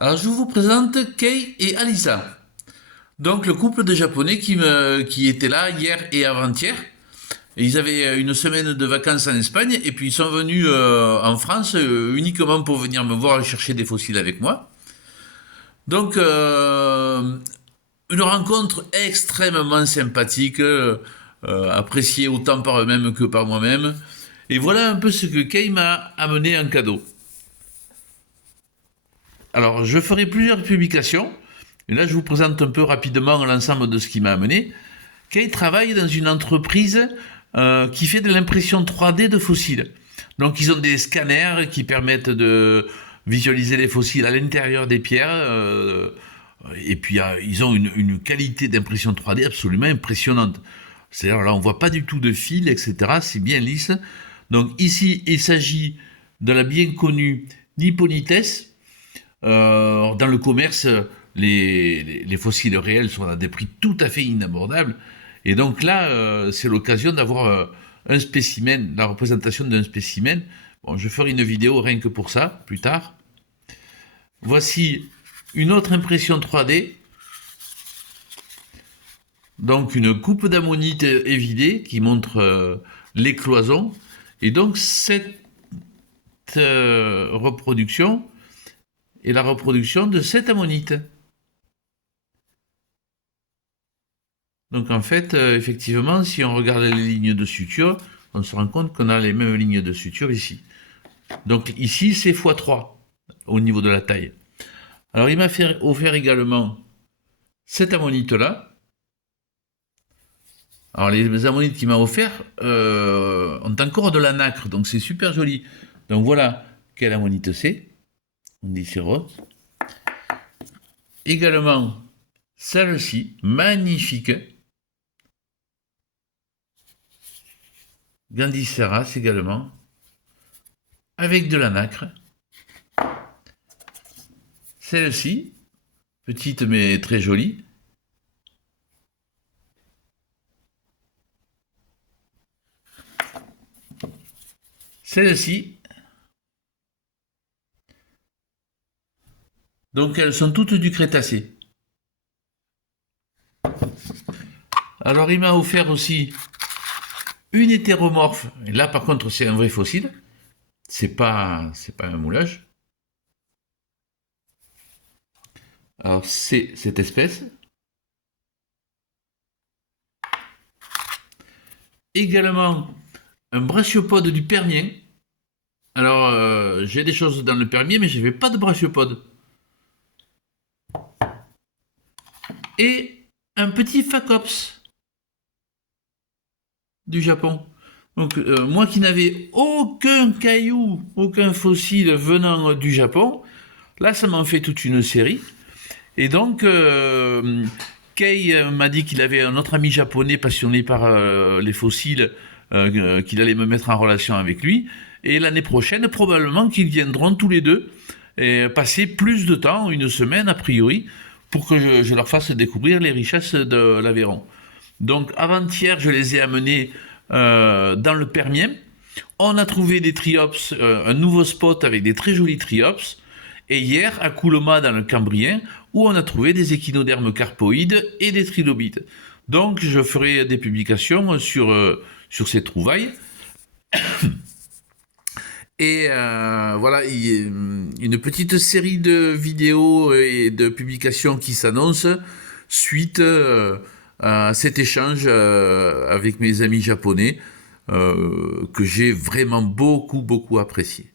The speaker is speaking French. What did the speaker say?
Alors, je vous présente Kei et Alisa. Donc, le couple de Japonais qui était là hier et avant-hier. Ils avaient une semaine de vacances en Espagne et puis ils sont venus en France uniquement pour venir me voir et chercher des fossiles avec moi. Donc, une rencontre extrêmement sympathique, appréciée autant par eux-mêmes que par moi-même. Et voilà un peu ce que Kei m'a amené en cadeau. Alors, je ferai plusieurs publications. Et là, je vous présente un peu rapidement l'ensemble de ce qui m'a amené. Kay travaille dans une entreprise qui fait de l'impression 3D de fossiles. Donc, ils ont des scanners qui permettent de visualiser les fossiles à l'intérieur des pierres. Et puis, ils ont une qualité d'impression 3D absolument impressionnante. C'est-à-dire, là, on voit pas du tout de fils, etc. C'est bien lisse. Donc, ici, il s'agit de la bien connue Nipponites. Dans le commerce, les fossiles réels sont à des prix tout à fait inabordables. Et donc là, c'est l'occasion d'avoir un spécimen, la représentation d'un spécimen. Bon, je ferai une vidéo rien que pour ça, plus tard. Voici une autre impression 3D. Donc une coupe d'ammonite évidée qui montre les cloisons. Et donc cette reproduction est la reproduction de cette ammonite. Donc en fait, effectivement, si on regarde les lignes de suture, on se rend compte qu'on a les mêmes lignes de suture ici. Donc ici, c'est x3 au niveau de la taille. Alors il m'a offert également cette ammonite-là. Alors les ammonites qu'il m'a offert ont encore de la nacre, donc c'est super joli. Donc voilà quelle ammonite c'est. On dit c'est rose. Également celle-ci, magnifique. Gandhiceras également, avec de la nacre. Celle-ci, petite mais très jolie. Celle-ci. Donc elles sont toutes du Crétacé. Alors il m'a offert aussi une hétéromorphe. Et là par contre c'est un vrai fossile. C'est pas un moulage. Alors c'est cette espèce. Également un brachiopode du Permien. Alors j'ai des choses dans le Permien mais je n'avais pas de brachiopode. Et un petit Phacops du Japon. Donc moi qui n'avais aucun caillou, aucun fossile venant du Japon, là ça m'en fait toute une série. Et donc Kei m'a dit qu'il avait un autre ami japonais passionné par les fossiles, qu'il allait me mettre en relation avec lui. Et l'année prochaine, probablement qu'ils viendront tous les deux et passer plus de temps, une semaine a priori, pour que je leur fasse découvrir les richesses de l'Aveyron. Donc avant-hier, je les ai amenés dans le Permien. On a trouvé des triops, un nouveau spot avec des très jolis triops. Et hier, à Coulomma, dans le Cambrien, où on a trouvé des échinodermes carpoïdes et des trilobites. Donc, je ferai des publications sur ces trouvailles. Et voilà, il y a une petite série de vidéos et de publications qui s'annoncent suite à cet échange avec mes amis japonais que j'ai vraiment beaucoup apprécié.